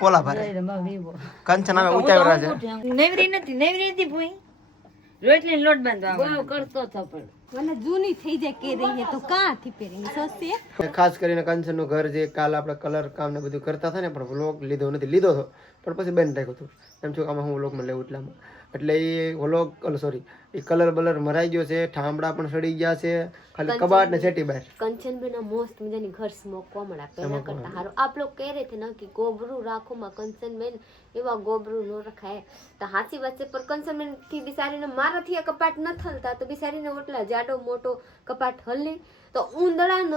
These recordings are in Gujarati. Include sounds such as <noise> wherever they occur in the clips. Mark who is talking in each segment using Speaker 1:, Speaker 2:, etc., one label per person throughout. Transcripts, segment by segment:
Speaker 1: પોલા ભરે.
Speaker 2: રમા વીવો.
Speaker 1: કંચન હવે ઉચાવી છે
Speaker 3: નેવરી નથી નેવરી હતી ભૂઈ. રોટલી લોટ બાંધવા
Speaker 2: બહુ કરતો હતો પણ.
Speaker 4: મને જૂની થઈ જાય કે રહી તો કાંથી પહેરી સસ્તી
Speaker 1: ખાસ કરીને કંચનનું ઘર જે કાલ આપણે કલર કામ ને બધું કરતા હતા ને પણ વ્લોગ લીધો નથી. લીધો હતો પણ પછી બેન રાખ્યો હતું. એમ છું કે આમાં હું વ્લોગમાં લેવું એટલામાં. એટલે એ ઓલો સોરી એ કલર બલર મરાઈ ગયો છે ઠામડા પણ સડી ગયા છે ખાલી કબાટ ને છેટી બહાર
Speaker 4: કંચનબેના મોસ્ત મજાની ઘર સ્મોક કોમળા પહેલા કરતા હારો. આપ લોગ કહે રહે થે ના કે ગોબરું રાખો માં કંચનબેન એવા ગોબરું નો રખાય. તો હાસી વાત છે પર કંચનબેનથી બિસારીને મારાથી આ કપાટ ન થલતા તો બિસારી ને ઓટલા જાડો મોટો કપાટ હલે. તો ઉંદડા ન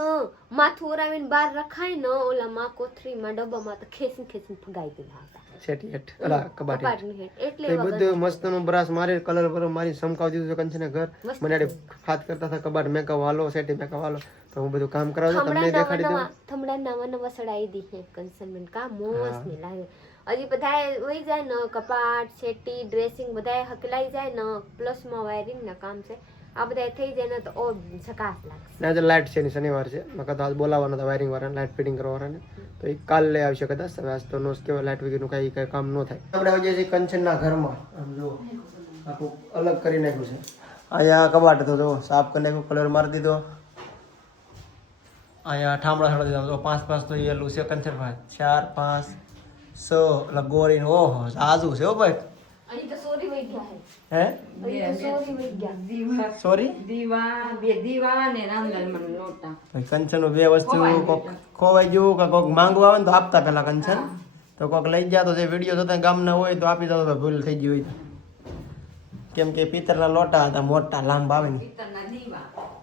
Speaker 4: માથું ઓરાવીને બહાર રખાય ન ઓલા માં કોથરી માં ડબ્બામાં તો ખેંચી ખેંચી ફગાઈ દીધા હતા.
Speaker 1: છેટી હેઠ અલા કબાટ હેઠ.
Speaker 4: એટલે
Speaker 1: એ બધું મસ્તનું બ્રાસ મારી કલર પર મારી સમકાવી દીધું કંચને ઘર. મને આડે હાથ કરતા હતા કબાટ મેકઅપ વાલો સેટી મેકઅપ વાલો તો હું બધું કામ કરાવું તમને દેખાડી દઉં
Speaker 4: થમડા નવા નવા સડાઈ દી હે કન્સર્નમેન્ટ કા મોસ ને લાગે. હજી બધાય હોય જાય ને કપાટ સેટી ડ્રેસિંગ બધાય હકલાઈ જાય ને પ્લસમાં વાયરિંગ ના કામ છે. આ બધા થઈ જાય ને તો ઓ ઝકાસ લાગશે.
Speaker 1: ને આજે લાઇટ છે ને શનિવાર છે. મેં કદાચ બોલાવવાના હતા વાયરિંગ વાળાને લાઇટ ફિટિંગ કરવાવાળાને. તો એ કાલ લઈ આવશે કદાચ. હવે આજ તો નો કેવા લાઇટ વગેરેનું કાંઈ કાંઈ કામ ન થાય. આપણે આવી જઈએ કંચનના ઘરમાં આમ જો આખું અલગ કરી નાખ્યું છે. અહીંયા કબાટ હતો જો સાફ કરી નાખ્યું કલર મારી દીધો. અહીંયા ઠામડા છોડી દીધા તો પાંચ પાંચ તો એલું છે કંચન ભાઈ. ચાર પાંચ છ એટલે ગોળીને ઓહો આજુ છે હો ભાઈ. કંચન બે વસ્તુ કોક ખોવાઈ ગયું કે કોક માંગવા આવે ને તો આપતા પેલા કંચન. તો કોક લઈ ગયા તો જે વીડિયો જોતા ગામના હોય તો આપી દો તો ભૂલ થઈ ગઈ હોય. કેમ કે પિત્તરના લોટા હતા મોટા લાંબા આવે ને.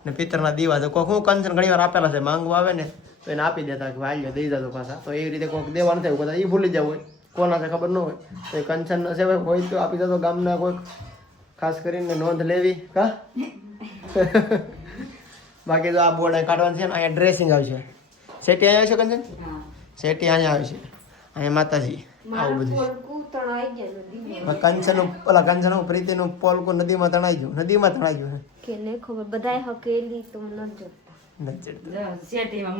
Speaker 1: ને પિત્તરના દીવા તો કોક હું કંચન ઘણી વાર આપેલા છે માંગવા આવે ને તો એને આપી દેતા કે ભાઈ દઈ જતો પાછા. તો એવી રીતે કોક દેવાનું થાય બધા એ ભૂલી જવું હોય. કોના છે ખબર ન હોય. તો એ કંચન છે હોય તો આપી દેતો ગામના કોઈક ખાસ કરીને નોંધ લેવી કા? બાકી તો આ બોર્ડ અહીં કાઢવાનું છે ને અહીંયા ડ્રેસિંગ આવશે. સેટી અહીંયા આવશે કંચન?
Speaker 3: હા.
Speaker 1: સેટી અહીંયા આવશે. અહીંયા માતાજી આવું બધું કંચનનું ઓલા કંચનનું પ્રીતિનું પોલકું નદીમાં તણાઈ ગયું. નદીમાં તણાઈ ગયું
Speaker 4: કે નહીં ખબર? બધાય હકેલી તો ન.
Speaker 3: જો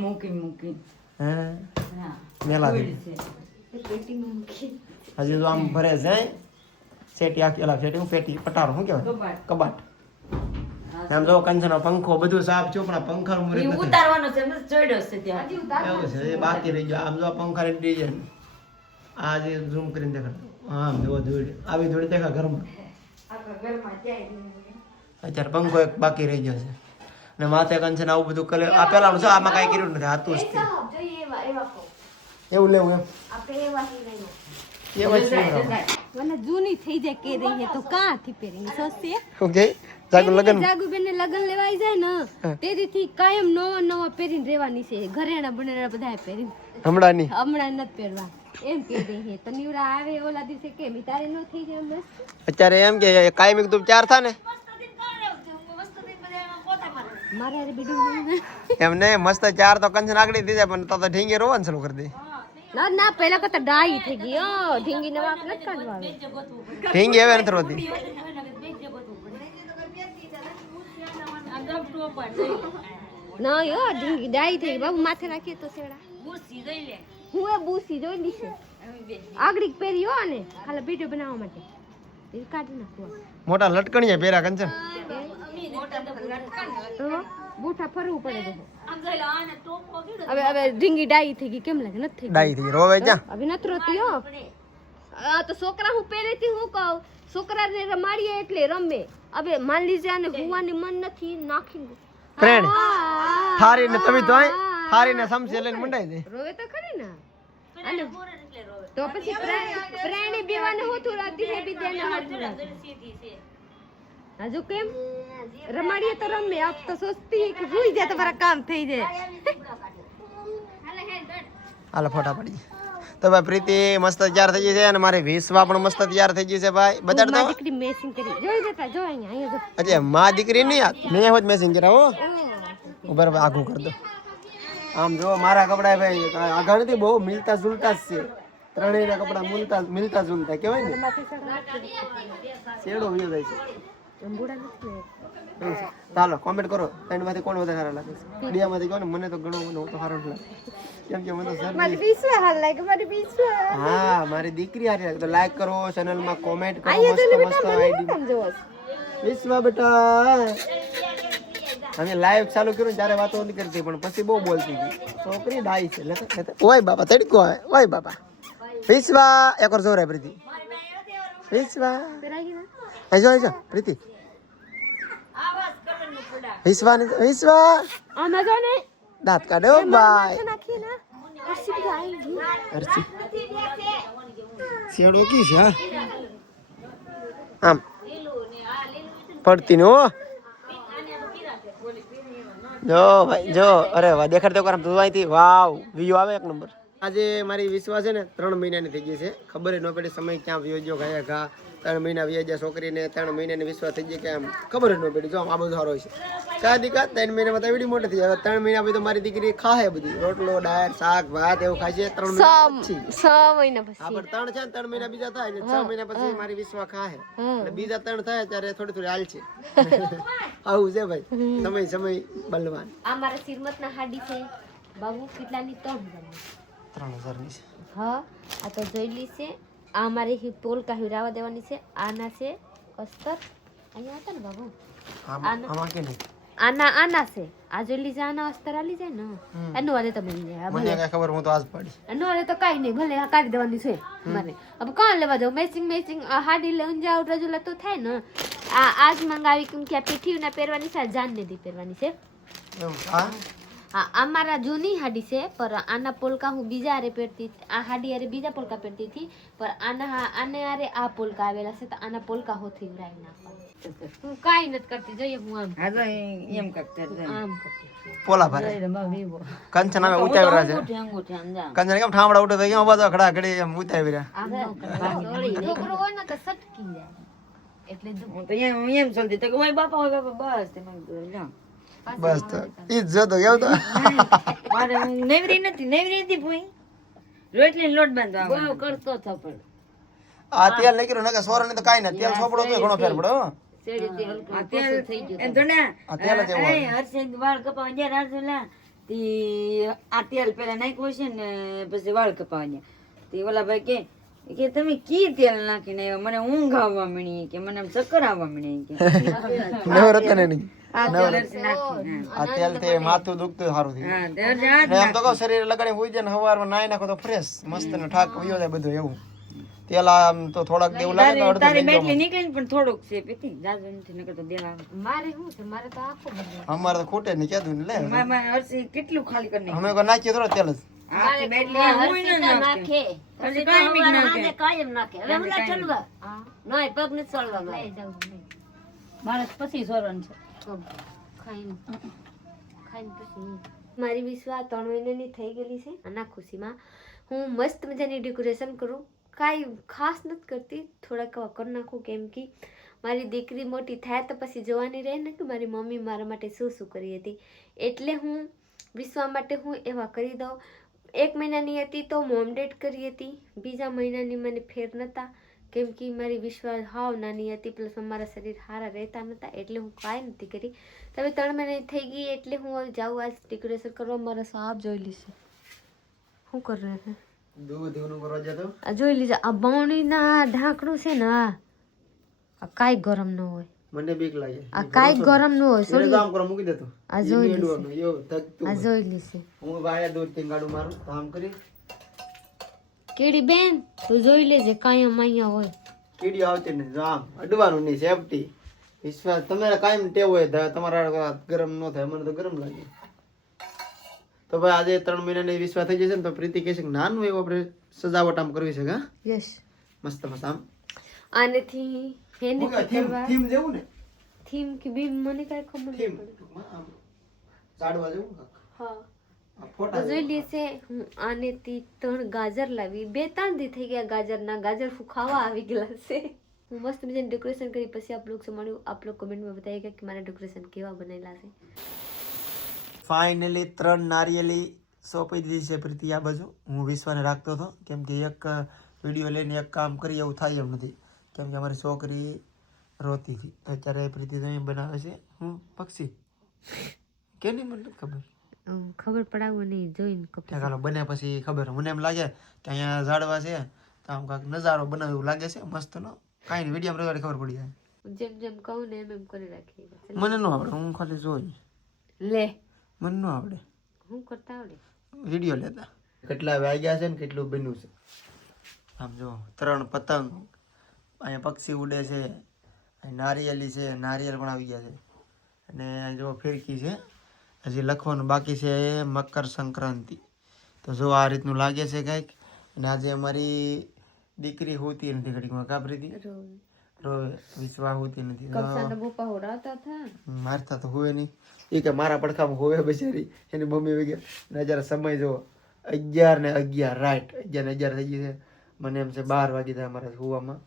Speaker 3: મૂકી મૂકી
Speaker 1: હે? મેલા હજી તો આમ ભરે છે સેટી આખી અલા સેટી હું પેટી પટારો શું કહેવાય?
Speaker 3: કબાટ.
Speaker 1: એમ આમ જો કંચનો પંખો બધું સાફ છે પણ આ પંખાનું મુહૂર્ત નથી.
Speaker 3: ઉતારવાનો છે બસ ચડ્યો છે ત્યાં.
Speaker 1: એવું છે એ બાકી રહી ગયો. આમ જો પંખા પંખાની ડિઝાઇન આ જે ઝૂમ કરીને દેખાડ આમ જો ધૂળ આવી ધૂળ દેખા ઘરમાં. અત્યારે પંખો એક બાકી રહી ગયો છે. અને માથે કંચન આવું બધું કલે આ પેલા છે આમાં કાંઈ કર્યું નથી હાથું જ
Speaker 4: એવા એવા કહો.
Speaker 1: એવું લેવું એમ.
Speaker 4: આપણે એવા હિરાયો
Speaker 1: એવા જ લેવું.
Speaker 4: મને જૂની થઈ જાય કે રહી તો કાંથી પહેરી સસ્તી
Speaker 1: ઓકે જાગુ લગન.
Speaker 4: જાગુબેન ને લગન લેવાઈ જાય ને તેથી કાયમ નવા નવા પહેરીને રહેવાની છે. ઘરેણા બનેરા બધા પહેરીને.
Speaker 1: હમણાંની.
Speaker 4: હમણાં નથી પહેરવા. એમ કહી દે તો નીવડા આવે ઓલા દિવસે કેમ? ઈ તારે ન થઈ જાય મસ્ત
Speaker 1: અત્યારે એમ કે કાયમી તું ચાર થા ને?
Speaker 4: મારે
Speaker 1: એમ ને મસ્ત ચાર તો કંચન આગળ દીધા પણ તો તો ઢીંગે રોવાનું ચાલુ કરી દે.
Speaker 4: ના ના પહેલા કરતા ડાઈ થઈ ગઈ ઓ ઢીંગી ને વાંક નથી કાઢવાનું.
Speaker 1: ઢીંગી હવે નથી રોતી
Speaker 4: ના યો ઢીંગી ડાઈ થઈ ગઈ. બાબુ માથે રાખીએ તો સેડા હું એ બુસી જોઈ લીશ આગળી પહેરી હો ને ખાલી વીડિયો બનાવવા માટે. કાઢી નાખવા
Speaker 1: મોટા લટકણીયા પહેરા કંચન.
Speaker 4: બૂઠા ફરવું પડે છે હવે હવે ઢીંગી ડાઈ થઈ ગઈ. કેમ લાગે? નથી
Speaker 1: ડાઈ થઈ રોવે
Speaker 4: જા હવે નથી રોતી હો આ તો છોકરા હું પહેલેથી હું કહું. છોકરાને રમાડીએ એટલે રમે. હવે માન લીજે આને હુવાની મન નથી નાખી
Speaker 1: ફ્રેન્ડ થારી ને તમે તો અહીં થારી ને સમજે લઈને મંડાઈ દે.
Speaker 4: રોવે તો ખરી ને? અને તો પછી પ્રા- પ્રાણી બેવાને હોતું રાતી હે બીજાને હાથું રાતે. હજુ કેમ? રમાડીએ તો રમે આપ તો સસ્તી કે ભૂઈ જાય તમારા કામ થઈ જાય.
Speaker 1: હાલો ફોટા પડી તો ભાઈ પ્રીતિ મસ્ત તૈયાર થઈ ગઈ છે અને મારી વિશ્વા પણ મસ્ત તૈયાર થઈ ગઈ છે ભાઈ. બતાડ તો
Speaker 4: દીકરી મેસિંગ કરી. જોઈ જતા જો અહીંયા અહીંયા જો.
Speaker 1: અજે માં દીકરી નહીં આ? મેં હોત મેસિંગ કરા હો. ઉભર આઘું કર દો. આમ જો મારા કપડા ભાઈ આગળથી બહુ મિલતા જુલતા જ છે. ત્રણેયના કપડા મિલતા મિલતા જુલતા કહેવાય ને. શેડો વયો એવું છે. ચાલો કોમેન્ટ કરો. ત્રણમાંથી કોણ વધારે સારા લાગે છે? બેમાંથી કહો ને મને તો ઘણો મને તો સારો લાગે. કેમ કે મને સર
Speaker 4: મારી બીસવે હાલ લાગે મારી બીસવે
Speaker 1: હા મારી દીકરી હારી લાગે. તો લાઈક કરો ચેનલમાં કોમેન્ટ કરો મસ્ત મસ્ત આઈડી વિશ્વ બેટા. અમે લાઈવ ચાલુ કર્યું ત્યારે વાતો નથી કરતી પણ પછી બહુ બોલતી હતી. છોકરી ડાઈ છે. ઓય બાપા તડકો ઓય બાપા. વિશ્વા એક વાર જોરે પ્રીતિ. વિશ્વ. આજો આજો પ્રીતિ. વિશ્વાની વિશ્વ દાંત કાઢો બાય અરસી શેડો કી છે આમ. પડતી નો જો ભાઈ જો. અરે વાહ દેખાડ તો કરામ. તું અહીંથી વાવ વ્યૂ આવે એક નંબર આજે મારી વિશ્વાસ છે ને ત્રણ મહિનાની થઈ ગઈ છે. ખબર ન પડી સમય ક્યાં વ્યો ગયો ગયા ઘા. ત્રણ મહિના વ્યાજ છોકરીને ત્રણ મહિનાની વિશ્વાસ થઈ ગઈ કે આમ ખબર જ ન પડી. જો આમ આ બધું સારો છે. કા દીકા ત્રણ મહિનામાં તો એવડી મોટી થઈ જાય. હવે ત્રણ મહિના પછી તો મારી દીકરી ખાહે બધી. રોટલો દાળ શાક ભાત એવું ખાય છે. ત્રણ મહિના પછી.
Speaker 4: છ મહિના પછી.
Speaker 1: પણ ત્રણ છે ને ત્રણ મહિના બીજા થાય. એટલે છ મહિના પછી મારી વિશ્વાસ ખાહે. એટલે બીજા ત્રણ થાય ત્યારે થોડી થોડી હાલ છે. <laughs> આવું છે ભાઈ. સમય સમય બલવાન.
Speaker 4: આ મારા શ્રીમતના હાડી છે. બાબુ કેટલાની ત્રણ
Speaker 1: ત્રણ હજારની છે.
Speaker 4: હા આ તો જોયેલી છે. આ અમારી હિ પોલકા હિરાવા દેવાની છે. આના છે અસ્તર અહીંયા હતા ને બાબુ?
Speaker 1: આમાં આમાં કે નહીં?
Speaker 4: આના આના છે. આ જોયેલી છે આના અસ્તર આલી જાય ને? એનું વાલે તો મળી જાય.
Speaker 1: મને કઈ ખબર હું તો આજ પડી.
Speaker 4: એનું વાલે તો કાંઈ નહીં. ભલે આ કાઢી દેવાની છે મારે. હવે કોણ લેવા જાવ મેચિંગ મેચિંગ. હાડી લઈને જાવ રજૂલા તો થાય ને. આ આજ મંગાવી કેમ કે આ પહેરવાની છે આ જાનને દી પહેરવાની છે.
Speaker 1: એવું? હા?
Speaker 4: હા આ મારા જૂની હાડી છે પર આના પોલકા હું બીજા હારે પહેરતી આ હાડી હારે બીજા પોલકા પહેરતી હતી પર આના આને હારે આ પોલકા આવેલા છે તો આના પોલકા હોથી ઉડાવી નાખવા હું કાંઈ નથી કરતી જોઈએ હું આમ
Speaker 3: હા તો એમ કરતા
Speaker 4: આમ કરતી
Speaker 1: પોલા ભરે. કંચન હવે ઉતાવી રહ્યા છે.
Speaker 3: અંગૂઠી, અંગૂઠી, આમ
Speaker 1: કંચન કેમ ઠામડા ઉઠે તો કેમ બધા ખડા ખડી એમ ઉતાવી રહ્યા
Speaker 4: કરતી. છોકરો હોય ને તો સટકી જાય. એટલે
Speaker 3: હું તો એમ એમ તો કે ઓય બાપા ઓય બાપા બસ.
Speaker 1: બસ તો. ઈ જ જતો કેવું તો.
Speaker 3: મારે નેવરી નથી નેવરી નથી ભૂઈ. રોટલી લોટ બાંધવા
Speaker 2: બહુ કરતો હતો પણ.
Speaker 1: આ તેલ નીકળ્યું નકે ને તો કાઈ ના તેલ સોપડો તો ઘણો ફેર પડે
Speaker 3: આ તેલ પેલા નાખ્યું છે ને પછી વાળ કપાવા ગયા. તી ઓલા ભાઈ કે કે તમે કી તેલ નાખીને આવ્યા? મને ઊંઘ આવવા મળી કે મને આમ ચક્કર આવવા મળી કે. <laughs>
Speaker 1: નવરત્ન નહીં તે માથું દુખતું સારું ને એમ તો કહું શરીર લગાડી હોય જાય ને સવારમાં નાઈ નાખો તો ફ્રેશ મસ્ત ને ઠાક વયો જાય બધું એવું. તેલ આમ તો થોડાક દેવું લાગે તો
Speaker 3: તારી
Speaker 1: અડધું
Speaker 3: તારી બેટલી નીકળી પણ થોડુંક છે પીતી. જાજુ નથી નીકળતો તો
Speaker 4: મારે શું છે? મારે તો આખો
Speaker 1: અમારે તો ખૂટે ને કેદું ને લે
Speaker 3: મારે મારે કેટલું ખાલી કરી
Speaker 1: અમે કો નાખીએ થોડો તેલ જ.
Speaker 3: મારે બેટલી હું ન
Speaker 2: નાખે. કાયમ નાખે. હવે હું ચલવા. નોય પગ ન ચડવા માણસ પછી સોરણ છે.
Speaker 4: તો ખાઈને. ખાઈને પછી મારી વિશ્વા ત્રણ મહિનાની થઈ ગયેલી છે. આના ખુશીમાં હું મસ્ત મજાની ડેકોરેશન કરું. કાંઈ ખાસ નથી કરતી. થોડાક કરી નાખું કેમ કે મારી દીકરી મોટી થાય તો પછી જોવાની રહે ને કે મારી મમ્મી મારા માટે શું શું કરી હતી. એટલે હું વિશ્વા માટે હું એવા કરી દઉં. એક મહિનાની હતી તો મોમડેટ કરી હતી. બીજા મહિનાની મને ફેર નહોતા. કેમ કે મારી વિશ્વાસ હાવ નાની હતી પ્લસ મારા શરીર સારા રહેતા નહોતા એટલે હું કાંઈ નથી કરી. તમે ત્રણ મહિના થઈ ગઈ એટલે હું હવે જાઉં આજ ડેકોરેશન કરવા મારા સાહેબ જોઈ લેશે. શું કરી રહ્યા છે? આ જોઈ લીધે આ બાવણીના ઢાંકણું છે ને આ આ કાંઈ ગરમ ન હોય.
Speaker 1: મને બીક લાગે.
Speaker 4: આ કાંઈ ગરમ ન? હોય સોરી
Speaker 1: તો કરો મૂકી દેતો
Speaker 4: આ જોઈ આ
Speaker 1: હું વાયા થી ગાડું મારું કરી.
Speaker 4: કેડી બેન તું જોઈ લેજે કાંઈ અહીંયા હોય.
Speaker 1: કીડી આવતી ને આમ અડવાનું નહીં સેફટી વિશ્વાસ તમારે કાયમ ટેવ હોય તમારા ગરમ ન થાય મને તો ગરમ લાગે. તો ભાઈ આજે ત્રણ મહિનાની વિશ્વાસ થઈ જશે ને તો પ્રીતિ કહેશે કે નાનું એવું આપણે સજાવટ આમ કરવી છે હા?
Speaker 4: યસ.
Speaker 1: મસ્ત મસ્ત આમ.
Speaker 4: આનેથી હેને
Speaker 1: theme જેવું ને?
Speaker 4: થીમ કે બી મને કાંઈ ખબર
Speaker 1: થીમ
Speaker 4: નહીં પડે.
Speaker 1: આમ ઝાડવા જેવું
Speaker 4: હા. જોઈ લેશે હું આનેથી ત્રણ ગાજર લાવી. બે ત્રણ દી થઈ ગયા ગાજરના. ગાજર ફૂખાવા આવી ગયેલા છે. હું મસ્ત મજાની ડેકોરેશન કરી. પછી આપ લોકો સમાડ્યું આપ લોકો કમેન્ટમાં બતાવી કે મારા ડેકોરેશન કેવા બનેલા છે.
Speaker 1: ફાઇનલી ત્રણ નારિયેલી સોંપી દીધી છે પ્રીતિ આ બાજુ. હું વિશ્વાને રાખતો હતો. કેમ કે એક વીડિયો લઈને એક કામ કરી એવું થાય એમ નથી. કેમ કે અમારી છોકરી રોતી હતી. અત્યારે પ્રીતિ તમે બનાવે છે. હું પક્ષી. કે નહીં મને ખબર.
Speaker 4: ખબર પડાવું નહીં જોઈને
Speaker 1: ત્યાં ચાલો બને પછી ખબર. મને એમ લાગે કે અહીંયા ઝાડવા છે તો આમ કાંઈક નજારો બનાવે એવું લાગે છે મસ્તનો કાંઈ નહીં વીડિયો રવિવારે ખબર પડી જાય.
Speaker 4: જેમ જેમ કહું ને એમ એમ કરી રાખી
Speaker 1: મને ન આવડે હું ખાલી જોઈ.
Speaker 4: લે.
Speaker 1: મને ન આવડે.
Speaker 4: હું કરતા આવડે?
Speaker 1: વીડિયો લેતા. કેટલા વાગ્યા છે ને કેટલું બન્યું છે? આમ જો ત્રણ પતંગ. અહીંયા પક્ષી ઉડે છે નારિયેલી છે નારિયેલ પણ આવી ગયા છે. અને જો ફિરકી છે. હજી લખવાનું બાકી છે મકર સંક્રાંતિ. તો જો આ રીતનું લાગે છે કંઈક અને આજે અમારી દીકરી હોતી નથી ઘડીકમાં. કાપરી હતી રોવે. વિશ્વા હોતી નથી. મારતા તો હોય નહીં. એ કે મારા પડખામાં હોવે બિચારી. એની મમ્મી વગેરે. ને જરા સમય જુઓ અગિયાર ને અગિયાર રાઈટ. અગિયાર ને અગિયાર થઈ ગઈ છે. મને એમ છે બાર વાગી થાય મારા હોવામાં.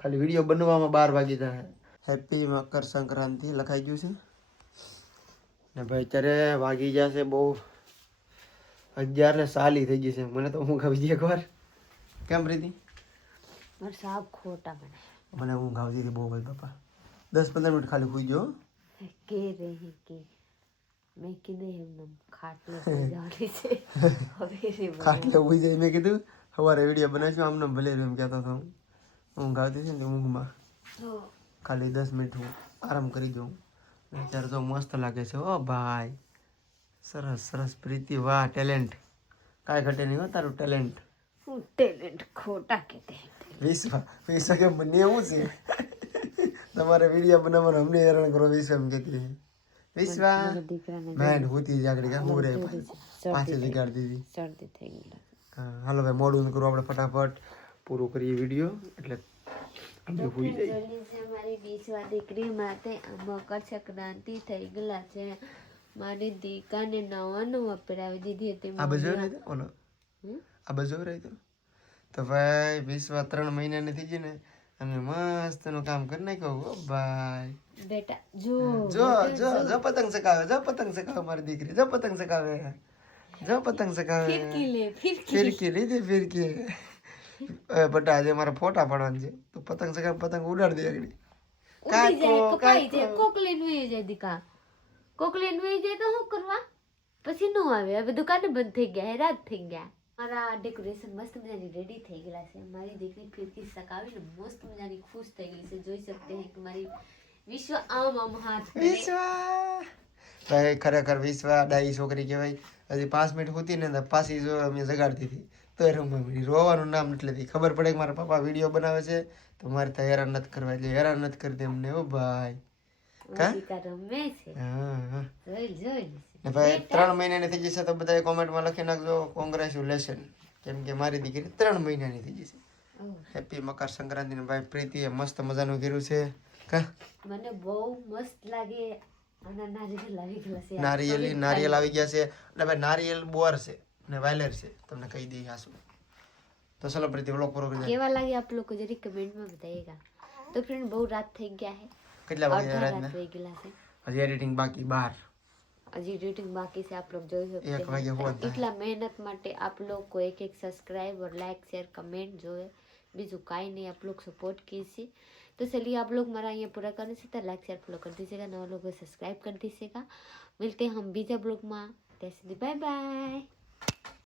Speaker 1: ખાલી વીડિયો બનવામાં બાર વાગી થાય હેપી મકર સંક્રાંતિ. લખાઈ ગયું છે? ને ભાઈ અત્યારે વાગી જશે બહુ અગિયાર ને સાલી થઈ ગઈ છે મને તો ઊંઘ આવી ગઈ એકવાર. કેમ પ્રીતિ?
Speaker 4: સાબ ખોટા મને.
Speaker 1: મને ઊંઘ આવતી હતી બહુ ભાઈ પપ્પા. દસ પંદર મિનિટ ખાલી સુઈ ગયો.
Speaker 4: કે રહે કે. મેં કીધું એમને ખાટલે જવાની છે. હવે
Speaker 1: ખાટલે ઉઈ જાય મેં કીધું. સવારે વીડિયો બનાવીશું. આમને આમ ભલે એમ કહેતો હતો. હું. ઊંઘ આવતી હતી ને ઊંઘમાં. ખાલી દસ મિનિટ હું આરામ કરી દઉં. ને અત્યારે તો મસ્ત લાગે છે ઓ ભાઈ. સરસ સરસ પ્રીતિ વાહ ટેલેન્ટ કાંઈ ઘટે નહીં હો તારું ટેલેન્ટ
Speaker 4: હું ટેલેન્ટ ખોટા કે વિશ્વા
Speaker 1: વિશ્વા વિશ્વ કે મને એવું છે? તમારે વીડિયો બનાવવાનો અમને હેરાન કરો વિશ્વ એમ કહેતી વિશ્વા બેન હોતી જાગડી ક્યાં હું રે પાછી જગાડી દીધી.
Speaker 4: શરદી થઈ ગયેલા
Speaker 1: હાલો ભાઈ મોડું ન કરું આપણે ફટાફટ. પૂરું કરીએ વીડિયો એટલે
Speaker 4: મારી બીજવા દીકરી માટે મકર સંક્રાંતિ થઈ ગયેલા છે. મારી દીકાને નવા નવા પહેરાવી દીધી હતી
Speaker 1: આ બાજુ રહી તો ઓલો? આ બાજુ રહી દો તો ભાઈ બીસવા ત્રણ મહિનાની થઈ ગઈ ને અમે મસ્તનું કામ કરી નાખ્યું. ઓ ભાઈ.
Speaker 4: બેટા જો
Speaker 1: જો જો જો. પતંગ ચકાવે જો પતંગ સકાવે મારી દીકરી જો પતંગ ચકાવે જો પતંગ ચકાવે
Speaker 4: ફિરકી લે ફિરકી.
Speaker 1: ફિરકી લીધી ફિરકી. એ બટા આજે મારા ફોટા પાડવાના છે. તો પતંગ સગા પતંગ ઉડાડી દે આગળ
Speaker 4: જાય કોક લઈને જાય. દીકા. કોક લઈને જાય તો શું કરવા? પછી નો આવે. હવે દુકાન બંધ થઈ ગયા રાત થઈ ગયા. મારા ડેકોરેશન મસ્ત મજાની રેડી થઈ ગયેલા છે. મારી દીકરી ફિરકી સકાવીને મસ્ત મજાની ખુશ થઈ ગઈ છે. જોઈ શકતે હે કે મારી વિશ્વ આમ આમ હાથ
Speaker 1: વિશ્વ! ખરેખર વિશ્વા ડાઈ છોકરી કહેવાય. હજી પાંચ મિનિટ હોતી ને પાછી જો અમે જગાડતી હતી. તો રમવા રોવાનું નામ નથી લેતી. ખબર પડે કે મારા પપ્પા વીડિયો બનાવે છે? તો મારે તો હેરાન નથી કરવા. એટલે હેરાન નથી કરતી એમને ઓ ભાઈ. ને ભાઈ ત્રણ મહિનાની થઈ જશે તો બધા કોમેન્ટમાં લખી નાખજો કોંગ્રેચ્યુલેશન કેમ કે મારી દીકરી ત્રણ મહિનાની થઈ જશે હેપી મકર સંક્રાંતિને ભાઈ પ્રીતિએ મસ્ત મજાનું કર્યું છે. કા?
Speaker 4: મને બહુ મસ્ત લાગે.
Speaker 1: નારિયેલી નારિયેલ આવી ગયા છે. અને ભાઈ નારિયેલ બોર છે. ને વાયલર છે તમને કહી દઈએ હાસુ તો ચલો પ્રીતિ વ્લોગ પૂરો કરી
Speaker 4: કેવા લાગે આપ લોકો જરી કમેન્ટમાં બતાઈએગા તો ફ્રેન્ડ બહુ રાત થઈ ગયા હે
Speaker 1: કેટલા વાગે
Speaker 4: રાત થઈ ગયા છે
Speaker 1: હજી એડિટિંગ બાકી 12
Speaker 4: હજી રેટિંગ બાકી છે આપ લોકો જોઈ
Speaker 1: શકો
Speaker 4: એટલા મહેનત માટે આપ લોકો એક એક સબસ્ક્राइब और लाइक शेयर कमेंट जो है બીજું કાંઈ नहीं आप लोग सपोर्ट कीजिए तो चलिए आप लोग हमारा ये पूरा करने से तो लाइक शेयर फॉलो कर दीजिएगा नवा लोग सब्सक्राइब कर दीजिएगा मिलते हैं हम बीजा ब्लॉग में ત્યાં સુધી બાય બાય